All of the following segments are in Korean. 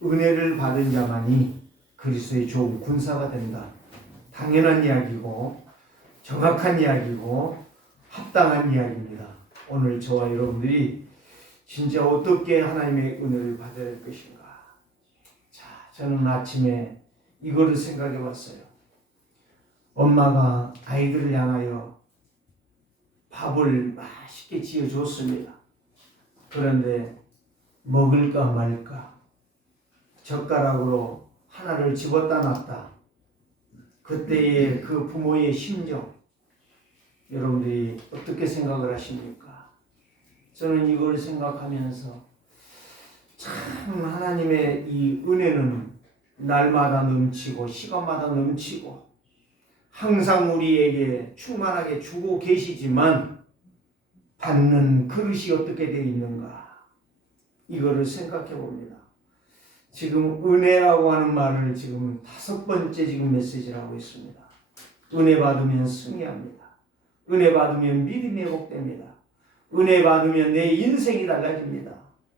은혜를 받은 자만이 그리스도의 좋은 군사가 된다. 당연한 이야기고 정확한 이야기고 합당한 이야기입니다. 오늘 저와 여러분들이 진짜 어떻게 하나님의 은혜를 받아야 할 것인가. 자, 저는 아침에 이거를 생각해 봤어요. 엄마가 아이들을 향하여 밥을 맛있게 지어줬습니다. 그런데 먹을까 말까 젓가락으로 하나를 집었다 놨다. 그때의 그 부모의 심정 여러분들이 어떻게 생각을 하십니까? 저는 이걸 생각하면서 참 하나님의 이 은혜는 날마다 넘치고 시간마다 넘치고 항상 우리에게 충만하게 주고 계시지만 받는 그릇이 어떻게 되어 있는가 이거를 생각해 봅니다. 지금 은혜라고 하는 말을 지금 5번째 지금 메시지를 하고 있습니다. 은혜 받으면 승리합니다. 은혜 받으면 믿음이 회복됩니다. 은혜 받으면 내 인생이 달라집니다.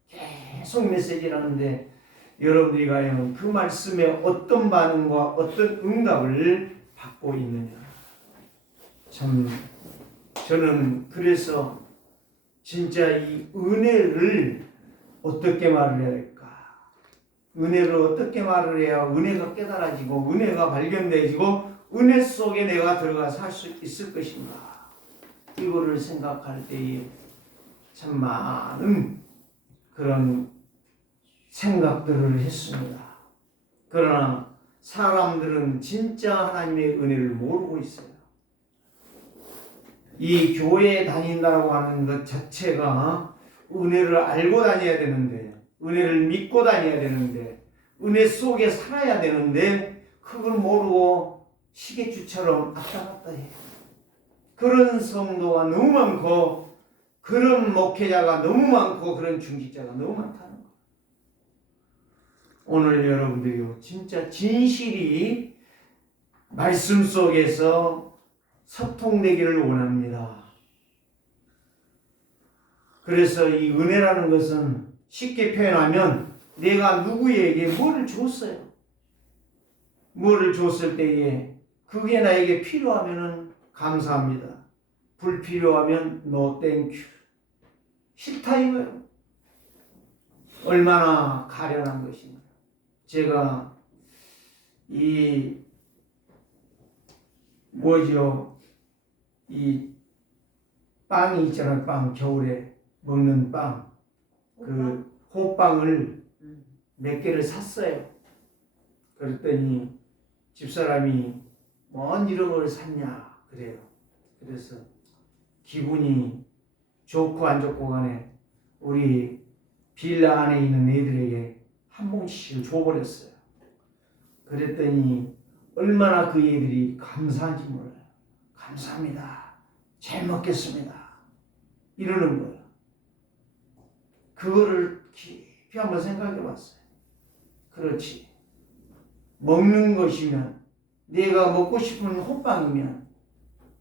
계속 메시지를 하는데 여러분들이 과연 그 말씀에 어떤 반응과 어떤 응답을 받고 있느냐. 참 저는 그래서 진짜 이 은혜를 어떻게 말을 해야 될까? 은혜를 어떻게 말을 해야 은혜가 깨달아지고 은혜가 발견되지고 은혜 속에 내가 들어가서 할 수 있을 것인가? 이거를 생각할 때에 참 많은 그런 생각들을 했습니다. 그러나 사람들은 진짜 하나님의 은혜를 모르고 있어요. 이 교회에 다닌다고 하는 것 자체가 은혜를 알고 다녀야 되는데 은혜를 믿고 다녀야 되는데 은혜 속에 살아야 되는데 그걸 모르고 시계추처럼 왔다 갔다 해요. 그런 성도가 너무 많고 그런 목회자가 너무 많고 그런 중직자가 너무 많다는 거예요. 오늘 여러분들이요 진짜 진실이 말씀 속에서 소통되기를 원합니다. 그래서 이 은혜라는 것은 쉽게 표현하면 내가 누구에게 뭐를 줬어요. 뭐를 줬을 때에 그게 나에게 필요하면 감사합니다. 불필요하면 no thank you. 싫다 이거예요. 얼마나 가련한 것인가. 제가 이 빵이 있잖아요. 빵 겨울에 먹는 빵. 그 호빵을 몇 개를 샀어요. 그랬더니 집사람이 뭔 이런 걸 샀냐 그래요. 그래서 기분이 좋고 안 좋고 간에 우리 빌라 안에 있는 애들에게 한 봉지씩을 줘버렸어요. 그랬더니 얼마나 그 애들이 감사한지 몰라요. 감사합니다. 잘 먹겠습니다. 이러는 거예요. 그거를 깊이 한번 생각해 봤어요. 그렇지. 먹는 것이면 내가 먹고 싶은 호빵이면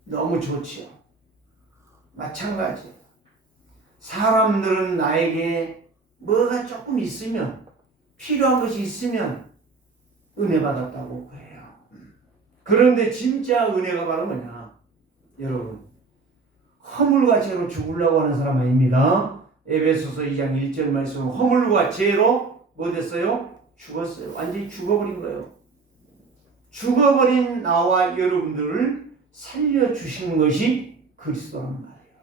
너무 좋지요. 마찬가지예요. 사람들은 나에게 뭐가 조금 있으면 필요한 것이 있으면 은혜 받았다고 그래요. 그런데 진짜 은혜가 바로 뭐냐? 여러분 허물과 죄로 죽으려고 하는 사람 아닙니다. 에베소서 2장 1절 말씀 허물과 죄로 뭐 됐어요? 죽었어요. 완전히 죽어버린 거예요. 죽어버린 나와 여러분들을 살려주신 것이 그리스도란 말이에요.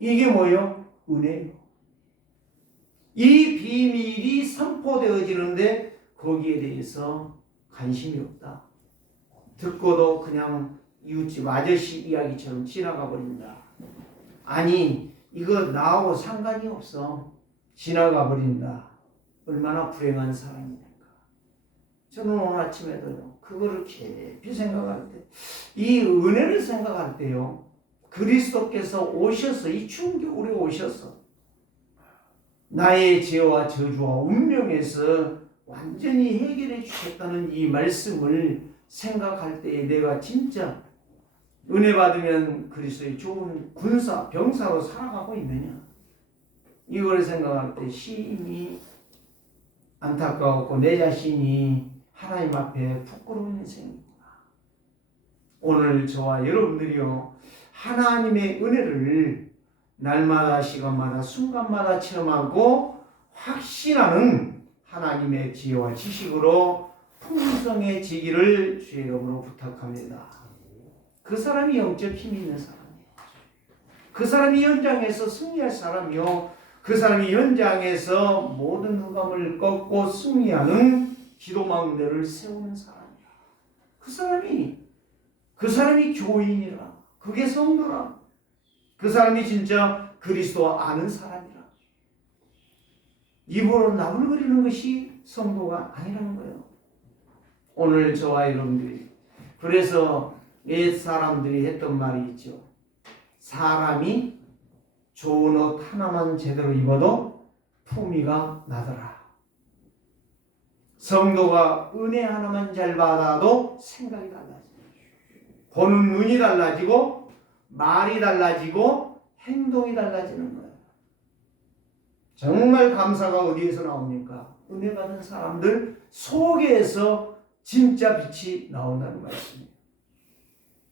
이게 뭐예요? 은혜예요. 이 비밀이 선포되어지는데 거기에 대해서 관심이 없다. 듣고도 그냥 이웃집 아저씨 이야기처럼 지나가 버린다. 아니 이거 나하고 상관이 없어. 지나가 버린다. 얼마나 불행한 사람입니까? 저는 오늘 아침에도요. 그거를 깊이 생각할 때 이 은혜를 생각할 때요. 그리스도께서 오셔서 이 추운 겨울에 오셔서 나의 죄와 저주와 운명에서 완전히 해결해 주셨다는 이 말씀을 생각할 때에 내가 진짜 은혜 받으면 그리스도의 좋은 군사, 병사로 살아가고 있느냐? 이걸 생각할 때 심히 안타까웠고 내 자신이 하나님 앞에 부끄러운 인생입니다. 오늘 저와 여러분들이요, 하나님의 은혜를 날마다 시간마다 순간마다 체험하고 확신하는 하나님의 지혜와 지식으로 풍성해지기를 주의 이름으로 부탁합니다. 그 사람이 영적 힘이 있는 사람이에요. 그 사람이 현장에서 승리할 사람이요, 그 사람이 현장에서 모든 흑암을 꺾고 승리하는 기도망대를 세우는 사람이야. 그 사람이 교인이라. 그게 성도라. 그 사람이 진짜 그리스도 아는 사람이라. 입으로 나불거리는 것이 성도가 아니라는 거예요. 오늘 저와 여러분들이, 그래서 옛 사람들이 했던 말이 있죠. 사람이 좋은 옷 하나만 제대로 입어도 품위가 나더라. 성도가 은혜 하나만 잘 받아도 생각이 달라져요. 보는 눈이 달라지고 말이 달라지고 행동이 달라지는 거예요. 정말 감사가 어디에서 나옵니까? 은혜 받은 사람들 속에서 진짜 빛이 나온다는 말씀이에요.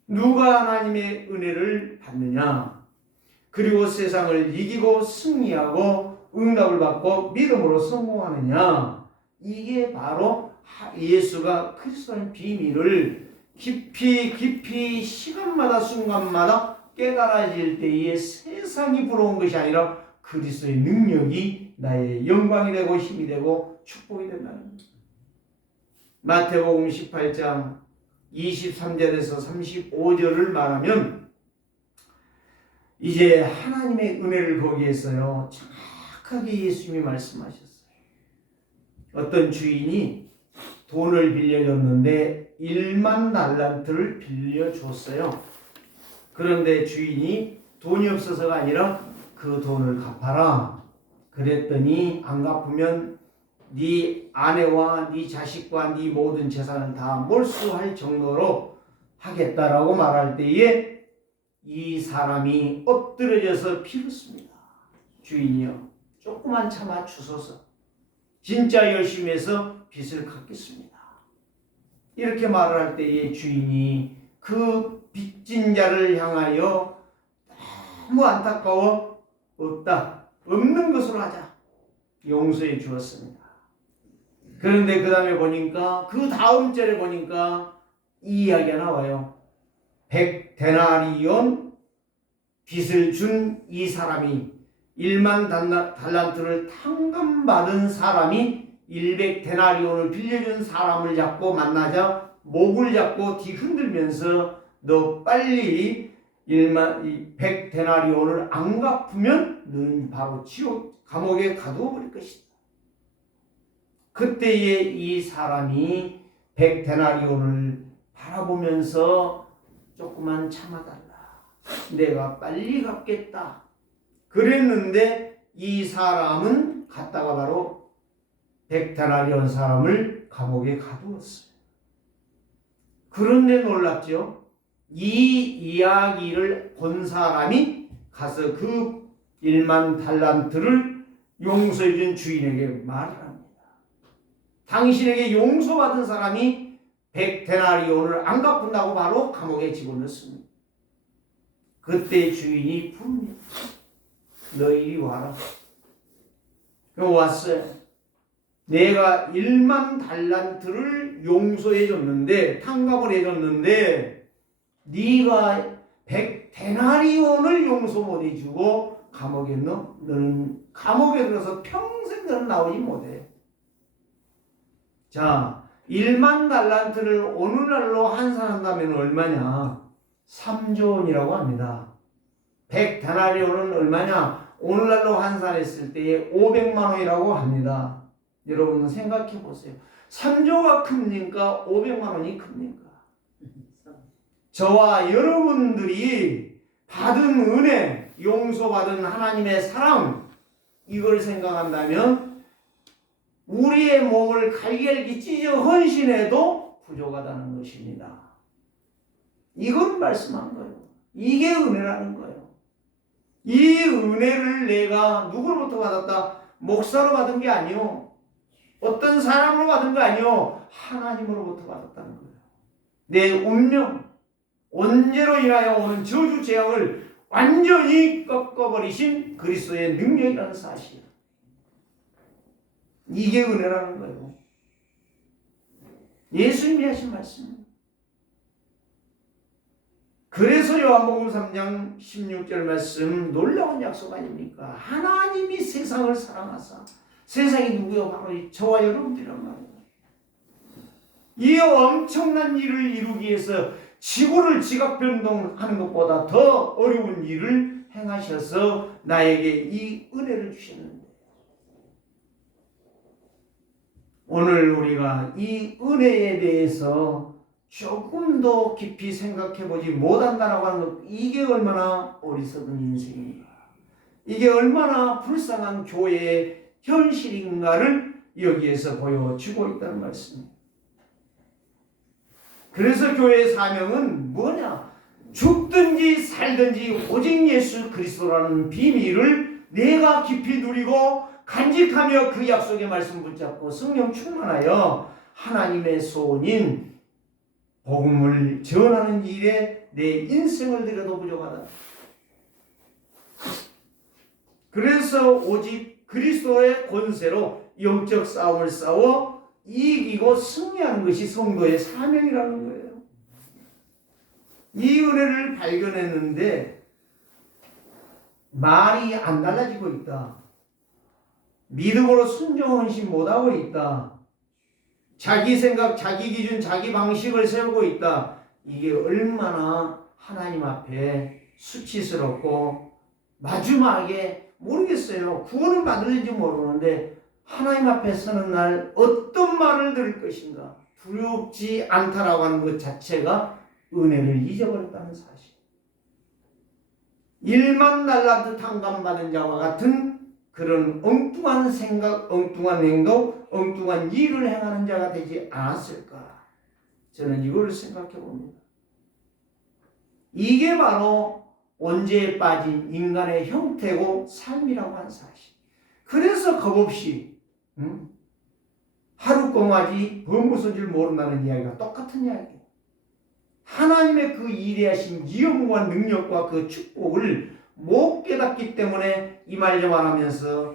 누가 하나님의 은혜를 받느냐? 그리고 세상을 이기고 승리하고 응답을 받고 믿음으로 성공하느냐? 이게 바로 예수가 그리스도의 비밀을 깊이 시간마다 순간마다 깨달아질 때에 세상이 부러운 것이 아니라 그리스도의 능력이 나의 영광이 되고 힘이 되고 축복이 된다는 겁니다. 마태복음 18장 23절에서 35절을 말하면 이제 하나님의 은혜를 거기에서요 정확하게 예수님이 말씀하셨어요. 어떤 주인이 돈을 빌려줬는데 1만 달란트를 빌려줬어요. 그런데 주인이 돈이 없어서가 아니라 그 돈을 갚아라. 그랬더니 안 갚으면 네 아내와 네 자식과 네 모든 재산을 다 몰수할 정도로 하겠다라고 말할 때에 이 사람이 엎드려져서 빌었습니다. 주인이요, 조금만 참아 주소서. 진짜 열심히 해서 빚을 갚겠습니다. 이렇게 말을 할 때에 주인이 그 빚진 자를 향하여 너무 안타까워 없는 것으로 하자. 용서해 주었습니다. 그런데 그 다음에 보니까 그 다음 절에 보니까 이 이야기가 나와요. 100데나리온 빚을 준 이 사람이 1만 달란트를 탕감받은 사람이 100데나리온을 빌려준 사람을 잡고 만나자 목을 잡고 뒤흔들면서 너 빨리 100데나리온을 안 갚으면 너는 바로 지옥 감옥에 가두어 버릴 것이다. 그때에 이 사람이 100데나리온을 바라보면서 조금만 참아달라. 내가 빨리 갚겠다. 그랬는데 이 사람은 갔다가 바로 100데나리온 사람을 감옥에 가두었어요. 그런데 놀랍죠? 이 이야기를 본 사람이 가서 그 1만 달란트를 용서해 준 주인에게 말을 합니다. 당신에게 용서받은 사람이 100데나리온을 안 갚는다고 바로 감옥에 집어넣습니다. 그때 주인이 부릅니다. 너 이리 와라. 그럼 왔어요. 내가 1만 달란트를 용서해 줬는데, 탕감을 해 줬는데 네가 100데나리온을 용서 못 해주고 감옥에 넣어? 너는 감옥에 들어서 평생 너는 나오지 못해. 자, 1만 달란트를 오늘날로 환산한다면 얼마냐? 3조 원이라고 합니다. 100데나리온은 얼마냐? 오늘날로 환산했을 때에 500만 원이라고 합니다. 여러분 생각해 보세요. 3조가 큽니까? 500만 원이 큽니까? 저와 여러분들이 받은 은혜, 용서받은 하나님의 사랑, 이걸 생각한다면 우리의 몸을 갈기갈기 찢어 헌신해도 부족하다는 것입니다. 이걸 말씀한 거예요. 이게 은혜라는 거예요. 이 은혜를 내가 누구로부터 받았다? 목사로 받은 게 아니요. 어떤 사람으로 받은 거 아니요, 하나님으로부터 받았다는 거예요. 내 운명, 원죄로 인하여 오는 저주 재앙을 완전히 꺾어버리신 그리스도의 능력이라는 사실. 이게 은혜라는 거예요. 예수님이 하신 말씀입니다. 그래서 요한복음 3장 16절 말씀 놀라운 약속 아닙니까? 하나님이 세상을 사랑하사, 세상이 누구요? 바로 저와 여러분들이란 말이에요. 이 엄청난 일을 이루기 위해서 지구를 지각 변동하는 것보다 더 어려운 일을 행하셔서 나에게 이 은혜를 주셨는데, 오늘 우리가 이 은혜에 대해서 조금 더 깊이 생각해보지 못한다라고 하는 것, 이게 얼마나 어리석은 인생인가, 이게 얼마나 불쌍한 교회의 현실인가를 여기에서 보여주고 있다는 말씀입니다. 그래서 교회의 사명은 뭐냐? 죽든지 살든지 오직 예수 그리스도라는 비밀을 내가 깊이 누리고 간직하며 그 약속의 말씀 붙잡고 성령 충만하여 하나님의 소원인 복음을 전하는 일에 내 인생을 들여도 부족하다. 그래서 오직 그리스도의 권세로 영적 싸움을 싸워 이기고 승리하는 것이 성도의 사명이라는 거예요. 이 은혜를 발견했는데 말이 안 달라지고 있다. 믿음으로 순종 헌신 못하고 있다. 자기 생각, 자기 기준, 자기 방식을 세우고 있다. 이게 얼마나 하나님 앞에 수치스럽고 마지막에 모르겠어요. 구원을 받을지 모르는데 하나님 앞에 서는 날 어떤 말을 들을 것인가 두렵지 않다라고 하는 것 자체가 은혜를 잊어버렸다는 사실. 1만 달란트 탕감받은 자와 같은 그런 엉뚱한 생각, 엉뚱한 행동, 엉뚱한 일을 행하는 자가 되지 않았을까? 저는 이걸 생각해 봅니다. 이게 바로 원죄에 빠진 인간의 형태고 삶이라고 하는 사실. 그래서 겁없이 하루 꽁하지 범무슨 줄 모른다는 이야기가 똑같은 이야기예요. 하나님의 그 이레하신 위엄과 능력과 그 축복을 못 깨닫기 때문에 이 말 저 말하면서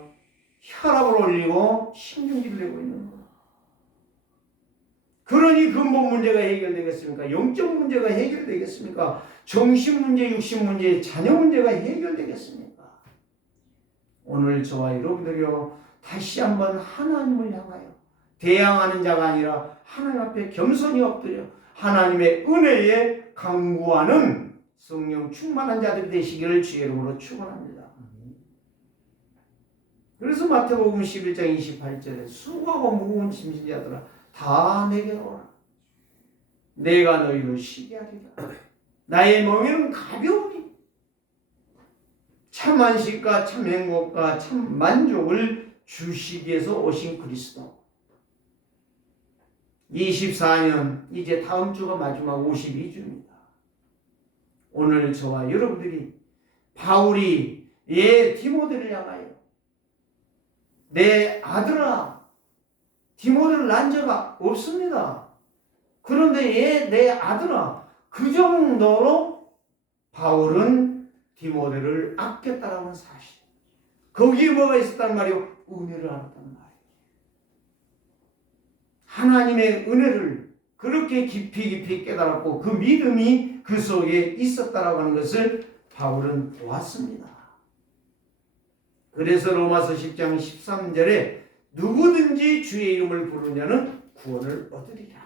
혈압을 올리고 신경질을 내고 있는 거예요. 그러니 근본 문제가 해결되겠습니까? 영적 문제가 해결되겠습니까? 정신 문제, 육신 문제, 자녀 문제가 해결되겠습니까? 오늘 저와 여러분들이요, 다시 한번 하나님을 향하여 대항하는 자가 아니라 하나님 앞에 겸손히 엎드려 하나님의 은혜에 강구하는 성령 충만한 자들이 되시기를 주의 이름으로 축원합니다. 그래서 마태복음 11장 28절에 수고하고 무거운 짐진 자들아 다 내게로 오라. 내가 너희를 쉬게 하리라. 나의 멍에는 가벼우니 참 안식과 참 행복과 참 만족을 주시기 위해서 오신 그리스도. 24년 이제 다음 주가 마지막 52주입니다. 오늘 저와 여러분들이 바울이 디모데를 향하여 내 아들아, 디모데를 난 자가 없습니다. 그런데 내 아들아, 그 정도로 바울은 디모데를 아꼈다라는 사실. 거기에 뭐가 있었단 말이요? 은혜를 알았단 말이에요. 하나님의 은혜를 그렇게 깊이 깨달았고 그 믿음이 그 속에 있었다라고 하는 것을 바울은 보았습니다. 그래서 로마서 10장 13절에 누구든지 주의 이름을 부르는 자는 구원을 얻으리라.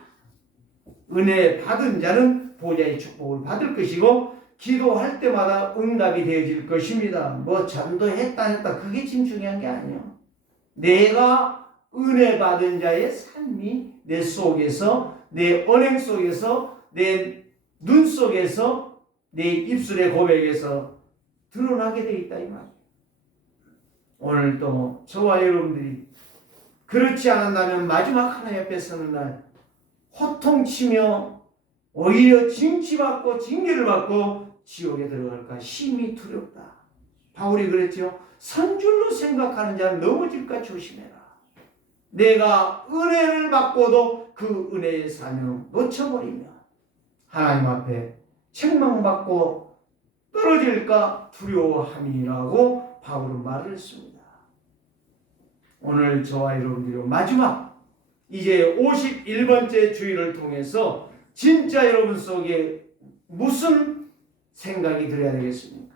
은혜 받은 자는 보좌의 축복을 받을 것이고 기도할 때마다 응답이 되어질 것입니다. 뭐 전도했다 그게 지금 중요한 게 아니에요. 내가 은혜 받은 자의 삶이 내 속에서, 내 언행 속에서, 내 눈 속에서, 내 입술의 고백에서 드러나게 되어 있다 이 말이에요. 오늘도 저와 여러분들이 그렇지 않았다면 마지막 하나님 앞에 서는 날 호통치며 오히려 징치받고 징계를 받고 지옥에 들어갈까 심히 두렵다. 바울이 그랬죠. 선줄로 생각하는 자는 넘어질까 조심해라. 내가 은혜를 받고도 그 은혜의 사명 놓쳐버리면 하나님 앞에 책망받고 떨어질까 두려워함이라고 바울은 말을 했습니다. 오늘 저와 여러분들이 마지막 이제 51번째 주일을 통해서 진짜 여러분 속에 무슨 생각이 들어야 되겠습니까?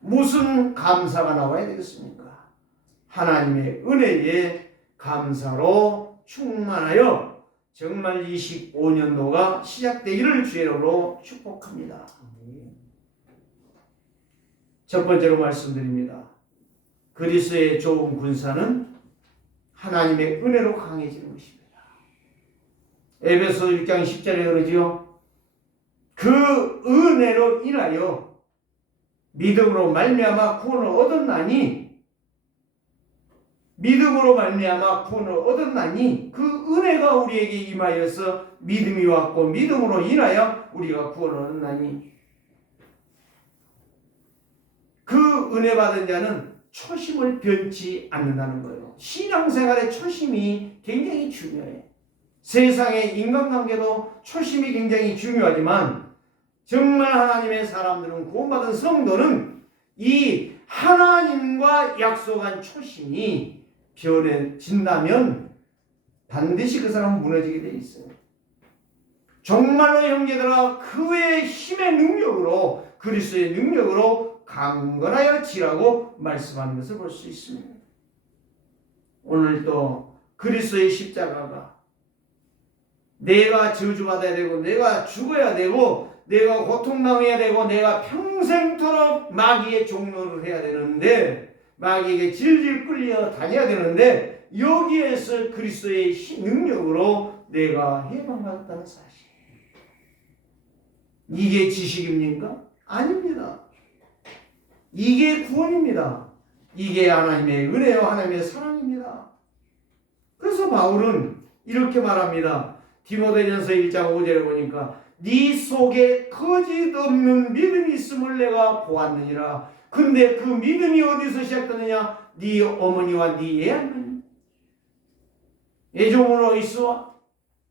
무슨 감사가 나와야 되겠습니까? 하나님의 은혜에 감사로 충만하여 정말 25년도가 시작되기를 주의 이름으로 축복합니다. 첫 번째로 말씀드립니다. 그리스도의 좋은 군사는 하나님의 은혜로 강해지는 것입니다. 에베소 1장 10절에 그러지요. 그 은혜로 인하여 믿음으로 말미암아 구원을 얻었나니 믿음으로 말미암아 구원을 얻었나니 그 은혜가 우리에게 임하여서 믿음이 왔고 믿음으로 인하여 우리가 구원을 얻었나니 그 은혜 받은 자는 초심을 변치 않는다는 거예요. 신앙생활의 초심이 굉장히 중요해. 세상의 인간관계도 초심이 굉장히 중요하지만 정말 하나님의 사람들은 구원받은 성도는 이 하나님과 약속한 초심이 변해진다면 반드시 그 사람은 무너지게 돼 있어요. 정말로 형제들아 그의 힘의 능력으로 그리스도의 능력으로 강건하여 지라고 말씀하는 것을 볼 수 있습니다. 오늘 또 그리스도의 십자가가 내가 저주받아야 되고 내가 죽어야 되고 내가 고통당해야 되고 내가 평생토록 마귀의 종노를 해야 되는데 마귀에게 질질 끌려 다녀야 되는데 여기에서 그리스도의 능력으로 내가 해방받았다는 사실. 이게 지식입니까? 아닙니다. 이게 구원입니다. 이게 하나님의 은혜요 하나님의 사랑입니다. 그래서 바울은 이렇게 말합니다. 디모데전서 1장 5절에 보니까 네 속에 거짓 없는 믿음이 있음을 내가 보았느니라. 근데 그 믿음이 어디서 시작되느냐? 네 어머니와 네 애할머니 애조문 로이스와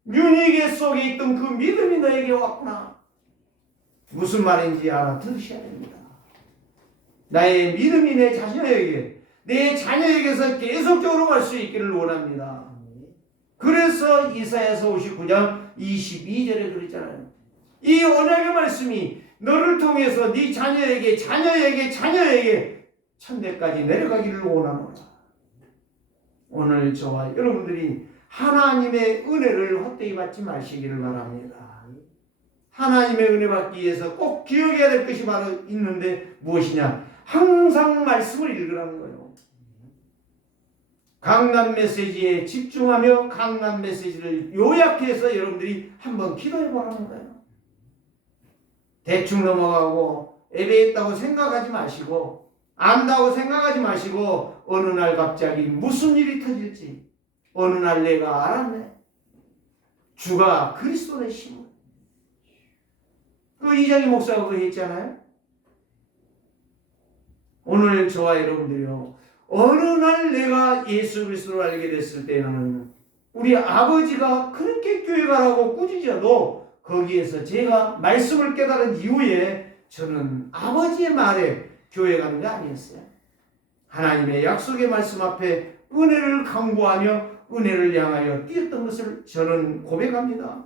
뮤니게 속에 있던 그 믿음이 너에게 왔구나. 무슨 말인지 알아들으셔야 됩니다. 나의 믿음이 내 자녀에게 내 자녀에게서 계속적으로 갈 수 있기를 원합니다. 그래서 이사야서 59장 22절에 그랬잖아요. 이 언약의 말씀이 너를 통해서 네 자녀에게 천대까지 내려가기를 원하노라. 오늘 저와 여러분들이 하나님의 은혜를 헛되이 받지 마시기를 바랍니다. 하나님의 은혜 받기 위해서 꼭 기억해야 될 것이 바로 있는데 무엇이냐? 항상 말씀을 읽으라는 거예요. 강단 메시지에 집중하며 강단 메시지를 요약해서 여러분들이 한번 기도해 보라는 거예요. 대충 넘어가고 예배했다고 생각하지 마시고 안다고 생각하지 마시고 어느 날 갑자기 무슨 일이 터질지 어느 날 내가 알았네. 주가 그리스도의 힘을. 그 이장희 목사가 그거 했잖아요. 오늘 저와 여러분들이요. 어느 날 내가 예수 그리스도를 알게 됐을 때는 우리 아버지가 그렇게 교회 가라고 꾸짖어도 거기에서 제가 말씀을 깨달은 이후에 저는 아버지의 말에 교회 가는 게 아니었어요. 하나님의 약속의 말씀 앞에 은혜를 강구하며 은혜를 향하여 뛰었던 것을 저는 고백합니다.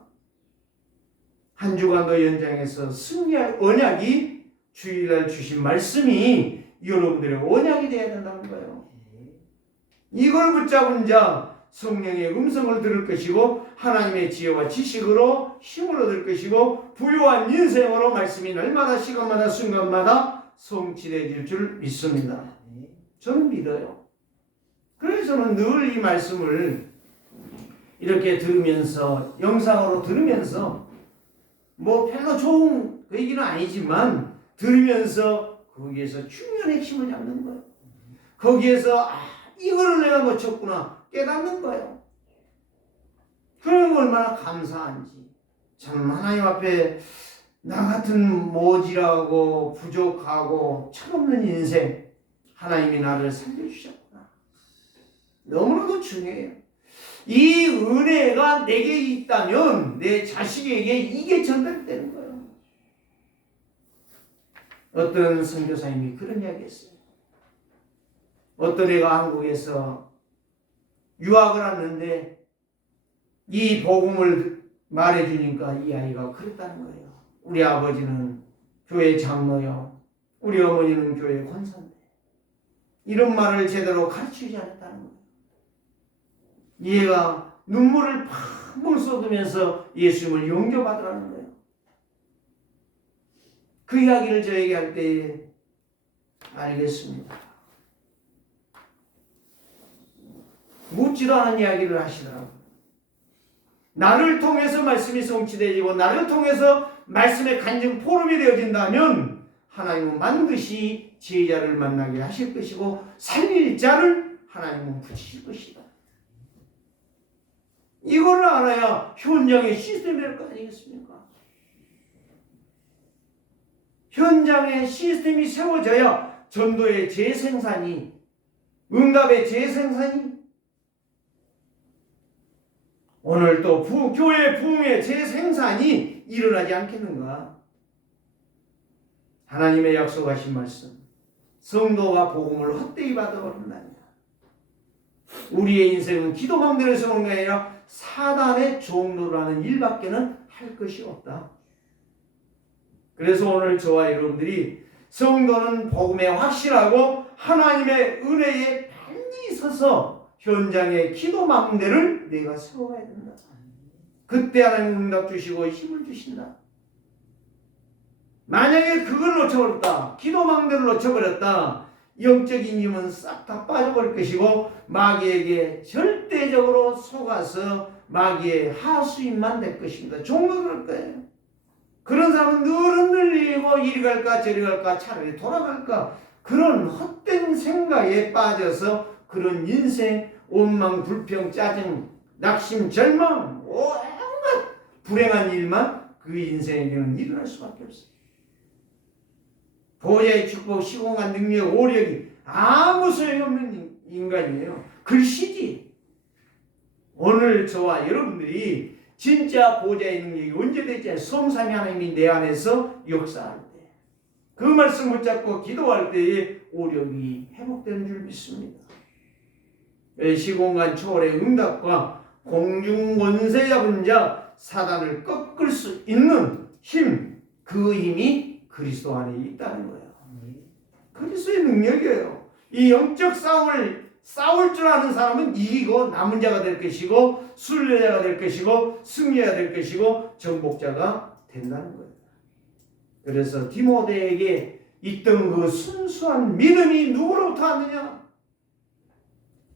한 주간도 연장해서 승리할 언약이 주일날 주신 말씀이 여러분들의 언약이 되어야 된다는 거예요. 이걸 붙잡은 자 성령의 음성을 들을 것이고 하나님의 지혜와 지식으로 힘을 얻을 것이고 부유한 인생으로 말씀이 날마다 시간마다 순간마다 성취되어질 줄 믿습니다. 저는 믿어요. 그래서 저는 늘 이 말씀을 이렇게 들으면서 영상으로 들으면서 뭐 별로 좋은 그 얘기는 아니지만 들으면서 거기에서 중요한 핵심을 잡는 거예요. 거기에서 이거를 내가 놓쳤구나 깨닫는 거예요. 그런 거 얼마나 감사한지. 참 하나님 앞에 나 같은 모질하고 부족하고 철없는 인생 하나님이 나를 살려주셨구나. 너무나도 중요해요. 이 은혜가 내게 있다면 내 자식에게 이게 전달되는 거예요. 어떤 선교사님이 그런 이야기 했어요. 어떤 애가 한국에서 유학을 왔는데 이 복음을 말해주니까 이 아이가 그랬다는 거예요. 우리 아버지는 교회 장로요. 우리 어머니는 교회 권사인데 이런 말을 제대로 가르치지 않았다는 거예요. 이 애가 눈물을 팡팡 쏟으면서 예수님을 용서받으라는 거예요. 그 이야기를 저에게 할 때에 알겠습니다. 묻지도 않은 이야기를 하시더라고요. 나를 통해서 말씀이 성취되어지고 나를 통해서 말씀의 간증 포럼이 되어진다면 하나님은 반드시 제자를 만나게 하실 것이고 살릴 자를 하나님은 붙이실 것이다. 이걸 알아야 현장의 시스템이 될 거 아니겠습니까? 현장의 시스템이 세워져야 전도의 재생산이, 응답의 재생산이, 오늘 또 교회 부흥의 재생산이 일어나지 않겠는가? 하나님의 약속하신 말씀, 성도가 복음을 헛되이 받아버린다냐? 우리의 인생은 기도망대에서 오는 게 아니라 사단의 종로라는 일밖에는 할 것이 없다. 그래서 오늘 저와 여러분들이 성도는 복음에 확실하고 하나님의 은혜에 반드시 서서 현장의 기도망대를 내가 세워야 된다. 그때 하나님 응답 주시고 힘을 주신다. 만약에 그걸 놓쳐버렸다, 기도망대를 놓쳐버렸다, 영적인 힘은 싹 다 빠져버릴 것이고 마귀에게 절대적으로 속아서 마귀의 하수인만 될 것입니다. 종로 그럴 거예요. 그런 사람은 늘 흔들리고 이리 갈까 저리 갈까 차라리 돌아갈까 그런 헛된 생각에 빠져서 그런 인생, 원망, 불평, 짜증, 낙심, 절망, 온갖 불행한 일만 그 인생에게는 일어날 수밖에 없어요. 보좌의 축복, 시공간 능력, 오력이 아무 소용없는 인간이에요. 글씨지. 오늘 저와 여러분들이 진짜 보좌의 능력이 언제 될지 성삼위 하나님이 내 안에서 역사할 때, 그 말씀 붙잡고 기도할 때에 오력이 회복되는 줄 믿습니다. 시공간 초월의 응답과 공중 권세 잡은 자 사단을 꺾을 수 있는 힘, 그 힘이 그리스도 안에 있다는 거예요. 그리스도의 능력이에요. 이 영적 싸움을 싸울 줄 아는 사람은 이기고 남은 자가 될 것이고 순례자가 될 것이고 승리자가 될 것이고 정복자가 된다는 거예요. 그래서 디모데에게 있던 그 순수한 믿음이 누구로부터 왔느냐?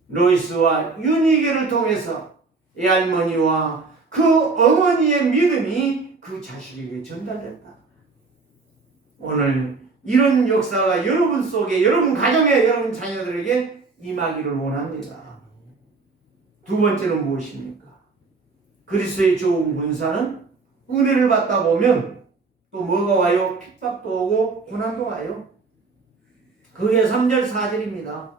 로이스와 유니게를 통해서 애할머니와 그 어머니의 믿음이 그 자식에게 전달됐다. 오늘 이런 역사가 여러분 속에, 여러분 가정에, 여러분 자녀들에게 임하기를 원합니다. 두 번째는 무엇입니까? 그리스도의 좋은 군사는 은혜를 받다 보면 또 뭐가 와요? 핍박도 오고 고난도 와요. 그게 3절 4절입니다.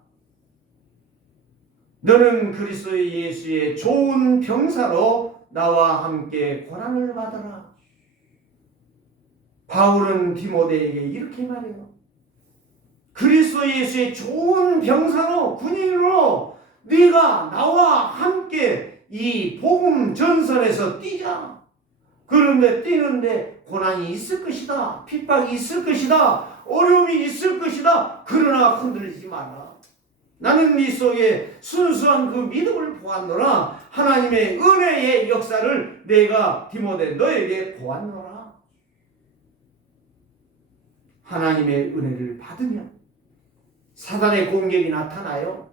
너는 그리스도 예수의 좋은 병사로 나와 함께 고난을 받아라. 바울은 디모데에게 이렇게 말해요. 그리스도 예수의 좋은 병사로, 군인으로 네가 나와 함께 이 복음 전선에서 뛰자. 그런데 뛰는데 고난이 있을 것이다. 핍박이 있을 것이다. 어려움이 있을 것이다. 그러나 흔들리지 마라. 나는 네 속에 순수한 그 믿음을 보았노라. 하나님의 은혜의 역사를 내가 디모데 너에게 보았노라. 하나님의 은혜를 받으면 사단의 공격이 나타나요.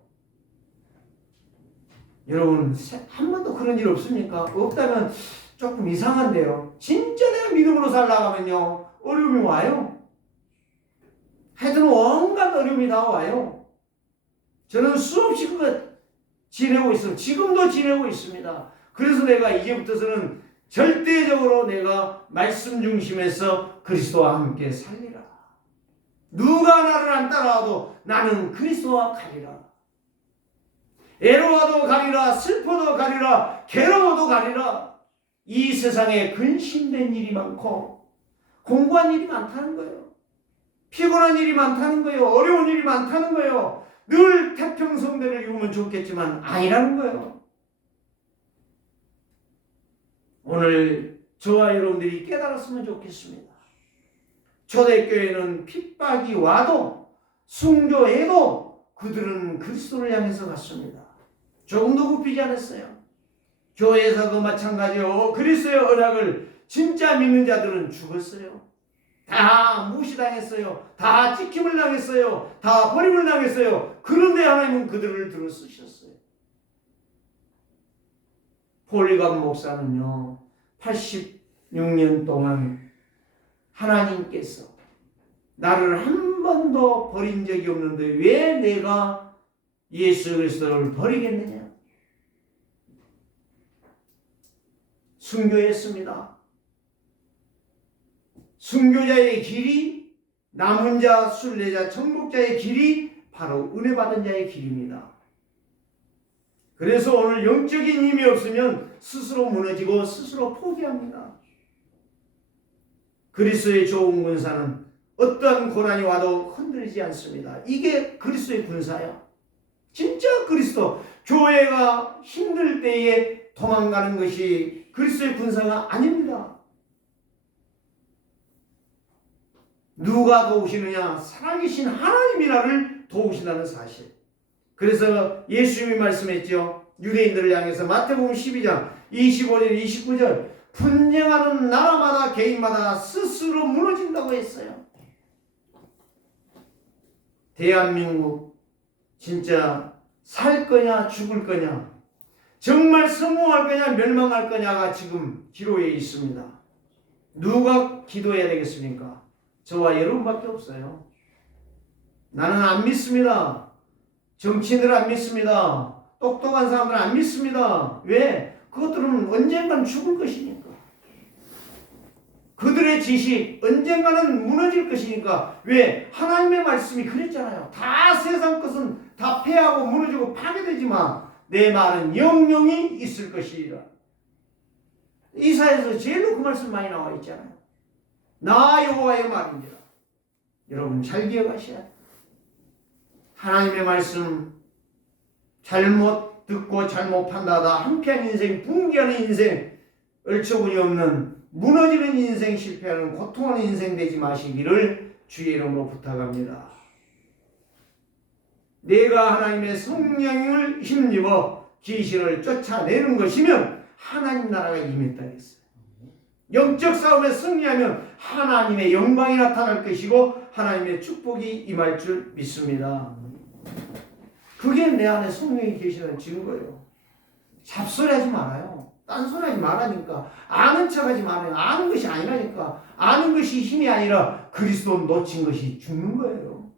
여러분 한 번도 그런 일 없습니까? 없다면 조금 이상한데요. 진짜 내가 믿음으로 살아가면요 어려움이 와요. 하여튼 온갖 어려움이 다 와요. 저는 수없이 그거 지내고 있어요. 지금도 지내고 있습니다. 그래서 내가 이제부터서는 절대적으로 내가 말씀 중심에서 그리스도와 함께 살리라. 누가 나를 안 따라와도 나는 그리스도와 가리라. 애로와도 가리라, 슬퍼도 가리라, 괴로워도 가리라. 이 세상에 근심된 일이 많고 공부한 일이 많다는 거예요. 피곤한 일이 많다는 거예요. 어려운 일이 많다는 거예요. 늘 태평성대를 이루면 좋겠지만 아니라는 거예요. 오늘 저와 여러분들이 깨달았으면 좋겠습니다. 초대교회는 핍박이 와도 순교해도 그들은 그리스도를 향해서 갔습니다. 조금도 굽히지 않았어요. 교회에서도 마찬가지요. 그리스도의 언약을 진짜 믿는 자들은 죽었어요. 다 무시당했어요. 다 찍힘을 당했어요. 다 버림을 당했어요. 그런데 하나님은 그들을 들어 쓰셨어요. 폴리감 목사는요, 86년 동안 하나님께서 나를 한 번도 버린 적이 없는데 왜 내가 예수 그리스도를 버리겠느냐? 순교했습니다. 순교자의 길이, 남은 자, 순례자, 천국자의 길이 바로 은혜 받은 자의 길입니다. 그래서 오늘 영적인 힘이 없으면 스스로 무너지고 스스로 포기합니다. 그리스도의 좋은 군사는 어떠한 고난이 와도 흔들리지 않습니다. 이게 그리스도의 군사야. 진짜 그리스도, 교회가 힘들 때에 도망가는 것이 그리스도의 군사가 아닙니다. 누가 도우시느냐? 살아계신 하나님이 나를 도우신다는 사실. 그래서 예수님이 말씀했죠. 유대인들을 향해서 마태복음 12장 25절 29절 분쟁하는 나라마다 개인마다 스스로 무너진다고 했어요. 대한민국 진짜 살 거냐 죽을 거냐, 정말 성공할 거냐 멸망할 거냐가 지금 기로에 있습니다. 누가 기도해야 되겠습니까? 저와 여러분밖에 없어요. 나는 안 믿습니다. 정치인들 안 믿습니다. 똑똑한 사람들 안 믿습니다. 왜? 그것들은 언젠간 죽을 것이니까. 그들의 지식 언젠가는 무너질 것이니까. 왜? 하나님의 말씀이 그랬잖아요. 다 세상 것은 다 패하고 무너지고 파괴되지만 내 말은 영영이 있을 것이라. 이사야서 제일로 그 말씀 많이 나와 있잖아요. 나 여호와의 말입니다. 여러분 잘 기억하셔야 돼요. 하나님의 말씀 잘못 듣고 잘못 판단하다 한패한 인생, 붕괴하는 인생, 얼처분이 없는 무너지는 인생, 실패하는 고통하는 인생 되지 마시기를 주의 이름으로 부탁합니다. 내가 하나님의 성령을 힘입어 귀신을 쫓아내는 것이면 하나님 나라가 임했다 했어요. 영적 싸움에 승리하면 하나님의 영광이 나타날 것이고 하나님의 축복이 임할 줄 믿습니다. 그게 내 안에 성령이 계시는 증거예요. 잡소리하지 말아요. 딴소리하지 말라니까. 아는 척하지 말아요. 아는 것이 아니라니까. 아는 것이 힘이 아니라 그리스도 놓친 것이 죽는 거예요.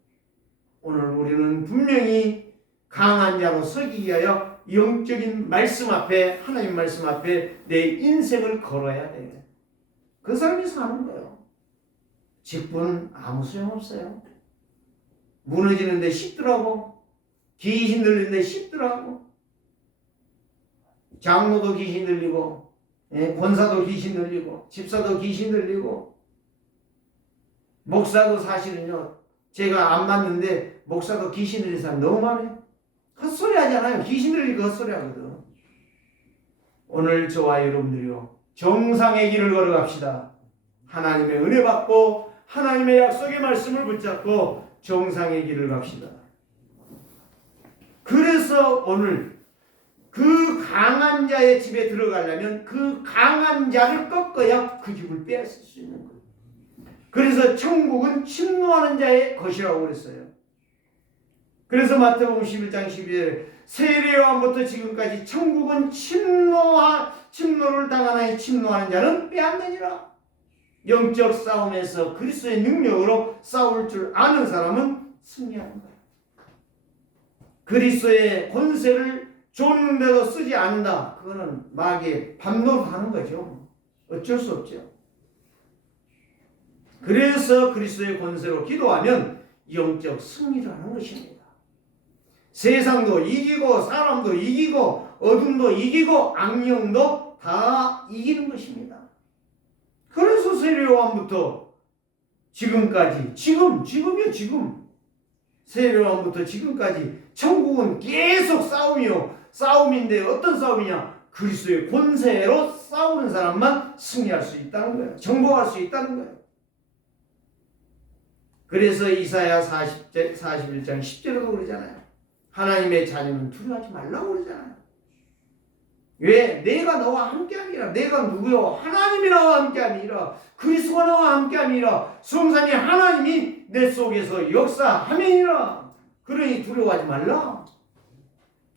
오늘 우리는 분명히 강한 자로 서기 위하여 영적인 말씀 앞에, 하나님 말씀 앞에 내 인생을 걸어야 돼요. 그 사람이 사는 거예요. 직분 아무 소용없어요. 무너지는데 쉽더라고. 귀신 들리는데 쉽더라고. 장로도 귀신 들리고, 권사도 귀신 들리고, 집사도 귀신 들리고, 목사도 사실은요, 제가 안 맞는데 목사도 귀신 들리는 사람 너무 많아요. 헛소리 하잖아요. 귀신 들리고 헛소리 하거든. 오늘 저와 여러분들이요, 정상의 길을 걸어갑시다. 하나님의 은혜 받고 하나님의 약속의 말씀을 붙잡고 정상의 길을 갑시다. 그래서 오늘 그 강한 자의 집에 들어가려면 그 강한 자를 꺾어야 그 집을 빼앗을 수 있는 거예요. 그래서 천국은 침노하는 자의 것이라고 그랬어요. 그래서 마태복음 11장 12절에 세례요한부터 지금까지 천국은 침노를 당하나니 침노하는 자는 빼앗느니라. 영적 싸움에서 그리스도의 능력으로 싸울 줄 아는 사람은 승리하는 거예요. 그리스도의 권세를 줬는데도 쓰지 않는다. 그거는 마귀의 반노로 하는 거죠. 어쩔 수 없죠. 그래서 그리스도의 권세로 기도하면 영적 승리를 하는 것입니다. 세상도 이기고 사람도 이기고 어둠도 이기고 악령도 다 이기는 것입니다. 그래서 세례요한부터 지금까지 지금이요. 세례요한부터 지금까지 천국은 계속 싸움인데 어떤 싸움이냐? 그리스도의 권세로 싸우는 사람만 승리할 수 있다는 거예요. 정복할 수 있다는 거예요. 그래서 이사야 41장 10절에도 그러잖아요. 하나님의 자녀는 두려워하지 말라고 그러잖아요. 왜? 내가 너와 함께함이라. 내가 누구요? 하나님이 나와 함께함이라. 그리스도가 나와 함께함이라. 성삼위 하나님이 내 속에서 역사함이니라. 그러니 두려워하지 말라.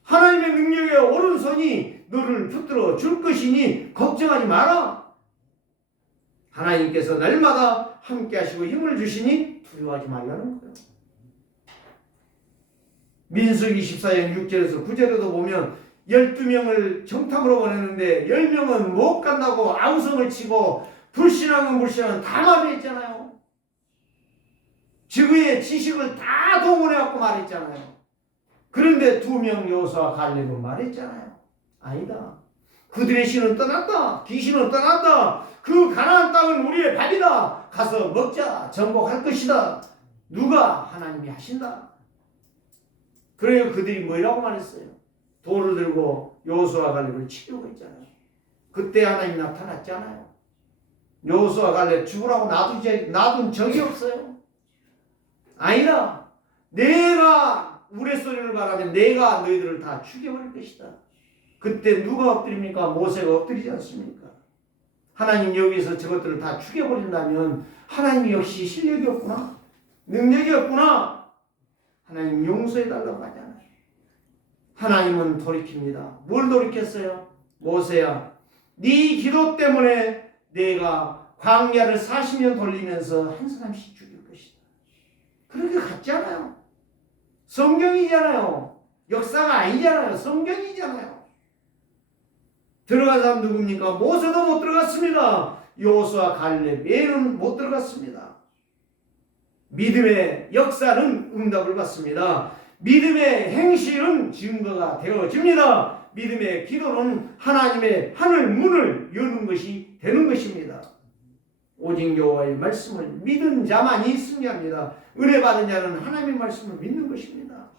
하나님의 능력의 오른손이 너를 붙들어 줄 것이니 걱정하지 마라. 하나님께서 날마다 함께 하시고 힘을 주시니 두려워하지 말라는 거예요. 민수기 14장 6절에서 9절에도 보면 12명을 정탐으로 보냈는데 10명은 못 간다고 아우성을 치고 불신앙은 다 말했잖아요. 지구의 지식을 다 동원해갖고 말했잖아요. 그런데 2명 여호수아와 갈렙은 말했잖아요. 아니다. 그들의 신은 떠났다. 귀신은 떠났다. 그 가나안 땅은 우리의 밥이다. 가서 먹자. 정복할 것이다. 누가? 하나님이 하신다. 그래요. 그들이 뭐라고 말했어요? 돌을 들고 여호수아와 갈렙을 치려고 했잖아요. 그때 하나님이 나타났잖아요. 여호수아와 갈렙 죽으라고 놔둔 적이 없어요. 아니라 내가 우레소리를 바라면 내가 너희들을 다 죽여버릴 것이다. 그때 누가 엎드립니까? 모세가 엎드리지 않습니까? 하나님 여기서 저것들을 다 죽여버린다면 하나님이 역시 실력이 없구나. 능력이 없구나. 하나님 용서해달라고 하잖아요. 하나님은 돌이킵니다. 뭘 돌이켰어요? 모세야, 네 기도 때문에 내가 광야를 40년 돌리면서 한 사람씩 죽일 것이다. 그렇게 갔잖아요. 성경이잖아요. 역사가 아니잖아요. 성경이잖아요. 들어간 사람 누굽니까? 모세도 못 들어갔습니다. 여호수아 갈렙 얘는 못 들어갔습니다. 믿음의 역사는 응답을 받습니다. 믿음의 행실은 증거가 되어집니다. 믿음의 기도는 하나님의 하늘 문을 여는 것이 되는 것입니다. 오직 여호와의 말씀을 믿은 자만이 승리합니다. 은혜 받은 자는 하나님의 말씀을 믿는 것입니다.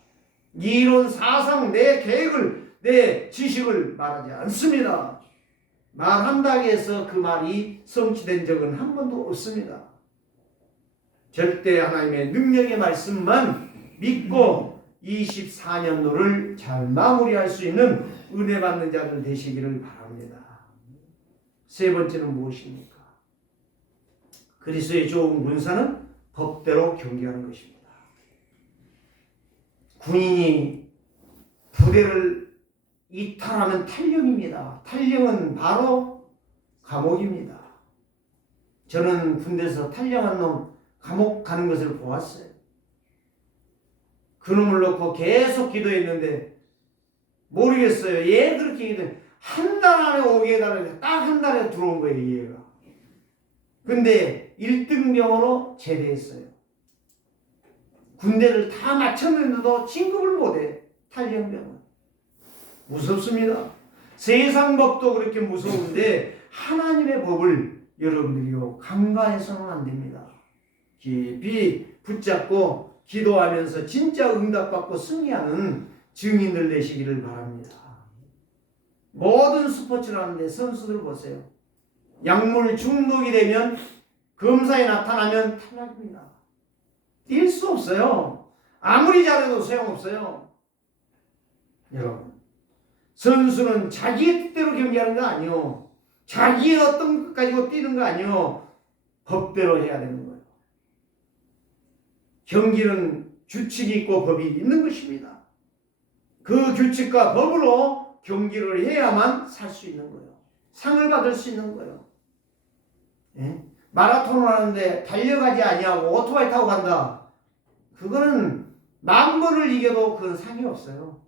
이론, 사상, 내 계획을, 내 지식을 말하지 않습니다. 말한다고 해서 그 말이 성취된 적은 한 번도 없습니다. 절대 하나님의 능력의 말씀만 믿고 24년도를 잘 마무리할 수 있는 은혜 받는 자들 되시기를 바랍니다. 세 번째는 무엇입니까? 그리스도의 좋은 군사는 법대로 경계하는 것입니다. 군인이 부대를 이탈하면 탈령입니다. 탈령은 바로 감옥입니다. 저는 군대에서 탈령한 놈 감옥 가는 것을 보았어요. 그놈을 놓고 계속 기도했는데 모르겠어요. 얘 그렇게 기도해. 한 달 안에 오게 해달라고 딱 한 달에 들어온 거예요. 얘가. 근데 1등병으로 제대했어요. 군대를 다 마쳤는데도 진급을 못해. 탈영병은. 무섭습니다. 세상 법도 그렇게 무서운데 하나님의 법을 여러분들이요 간과해서는 안 됩니다. 깊이 붙잡고 기도하면서 진짜 응답받고 승리하는 증인들 되시기를 바랍니다. 모든 스포츠를 하는데 선수들 보세요. 약물 중독이 되면 검사에 나타나면 탈락입니다. 뛸 수 없어요. 아무리 잘해도 소용없어요. 여러분, 선수는 자기의 뜻대로 경기하는 거 아니요. 자기의 어떤 것 가지고 뛰는 거 아니요. 법대로 해야 되는 거예요. 경기는 규칙이 있고 법이 있는 것입니다. 그 규칙과 법으로 경기를 해야만 살 수 있는 거예요. 상을 받을 수 있는 거예요. 예? 마라톤을 하는데 달려가지 아니하고 오토바이 타고 간다. 그거는 만 번을 이겨도 그건 상이 없어요.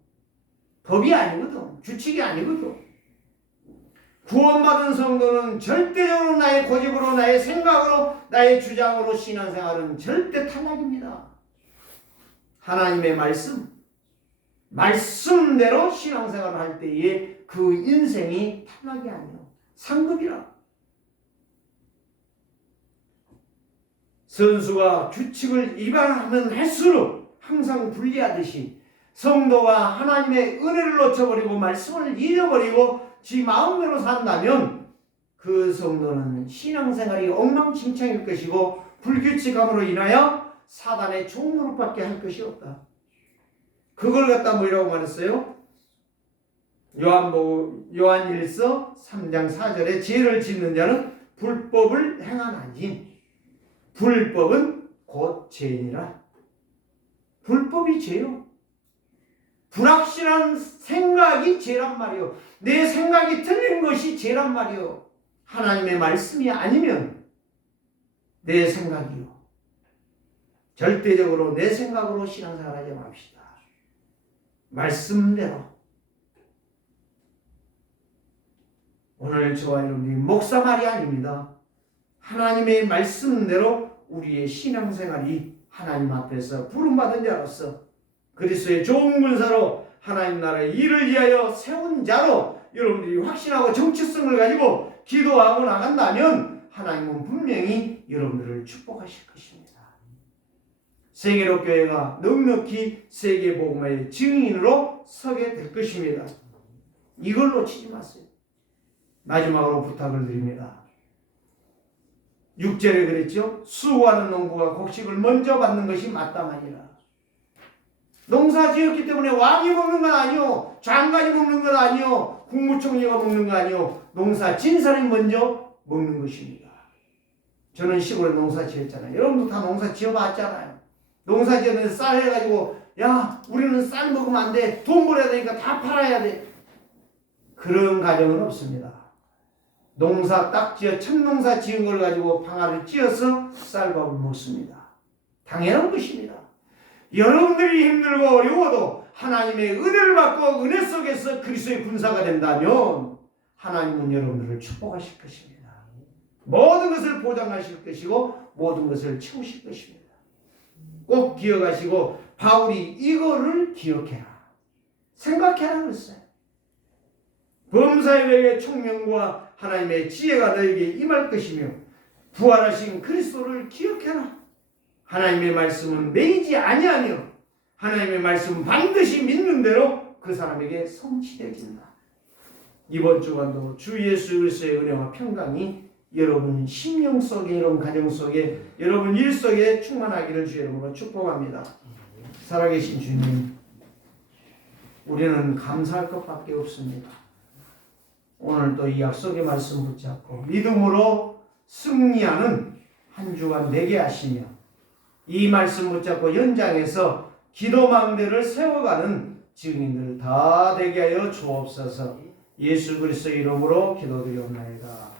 법이 아니거든. 규칙이 아니거든. 구원받은 성도는 절대적으로 나의 고집으로, 나의 생각으로, 나의 주장으로 신앙생활은 절대 탈락입니다. 하나님의 말씀, 말씀대로 신앙생활을 할 때에 그 인생이 탈락이 아니요 상급이라. 선수가 규칙을 위반하면 할수록 항상 불리하듯이 성도가 하나님의 은혜를 놓쳐버리고 말씀을 잃어버리고 지 마음대로 산다면 그 성도는 신앙생활이 엉망진창일 것이고 불규칙함으로 인하여 사단의 종노릇밖에 할 것이 없다. 그걸 갖다 뭐라고 말했어요? 요한일서 3장 4절에 죄를 짓는 자는 불법을 행하나니 불법은 곧 죄니라. 불법이 죄요. 불확실한 생각이 죄란 말이요. 내 생각이 틀린 것이 죄란 말이요. 하나님의 말씀이 아니면 내 생각이요. 절대적으로 내 생각으로 신앙생활 하지 맙시다. 말씀대로. 오늘 저와 여러분이 목사 말이 아닙니다. 하나님의 말씀대로 우리의 신앙생활이 하나님 앞에서 부름받은 자로서 그리스도의 좋은 군사로 하나님 나라의 일을 위하여 세운 자로 여러분들이 확신하고 정체성을 가지고 기도하고 나간다면 하나님은 분명히 여러분들을 축복하실 것입니다. 세계로 교회가 넉넉히 세계 복음의 증인으로 서게 될 것입니다. 이걸 놓치지 마세요. 마지막으로 부탁을 드립니다. 6절에 그랬죠. 수고하는 농부가 곡식을 먼저 받는 것이 마땅하니라. 농사 지었기 때문에 왕이 먹는 건 아니요, 장관이 먹는 건 아니요, 국무총리가 먹는 건 아니요, 농사 진 사람이 먼저 먹는 것입니다. 저는 시골에 농사 지었잖아요. 여러분도 다 농사 지어봤잖아요. 농사 지었는데 쌀 해가지고 야 우리는 쌀 먹으면 안 돼, 돈 벌어야 되니까 다 팔아야 돼. 그런 가정은 없습니다. 농사 딱 지어 첫 농사 지은 걸 가지고 방아를 찧어서 쌀밥을 먹습니다. 당연한 것입니다. 여러분들이 힘들고 어려워도 하나님의 은혜를 받고 은혜 속에서 그리스도의 군사가 된다면 하나님은 여러분들을 축복하실 것입니다. 모든 것을 보장하실 것이고 모든 것을 채우실 것입니다. 꼭 기억하시고 바울이 이거를 기억해라, 생각해라 그랬어요. 범사에게 총명과 하나님의 지혜가 너에게 임할 것이며 부활하신 그리스도를 기억해라. 하나님의 말씀은 매이지 아니하며 하나님의 말씀은 반드시 믿는 대로 그 사람에게 성취되긴다. 이번 주간도 주 예수 그리스도의 은혜와 평강이 여러분 심령 속에, 여러분 가정 속에, 여러분 일 속에 충만하기를 주 이름으로 축복합니다. 살아계신 주님, 우리는 감사할 것밖에 없습니다. 오늘도 이 약속의 말씀 붙잡고 믿음으로 승리하는 한 주간 되게 하시며 이 말씀 붙잡고 현장에서 기도망대를 세워가는 증인들 다 되게 하여 주옵소서. 예수 그리스도 이름으로 기도드리옵나이다.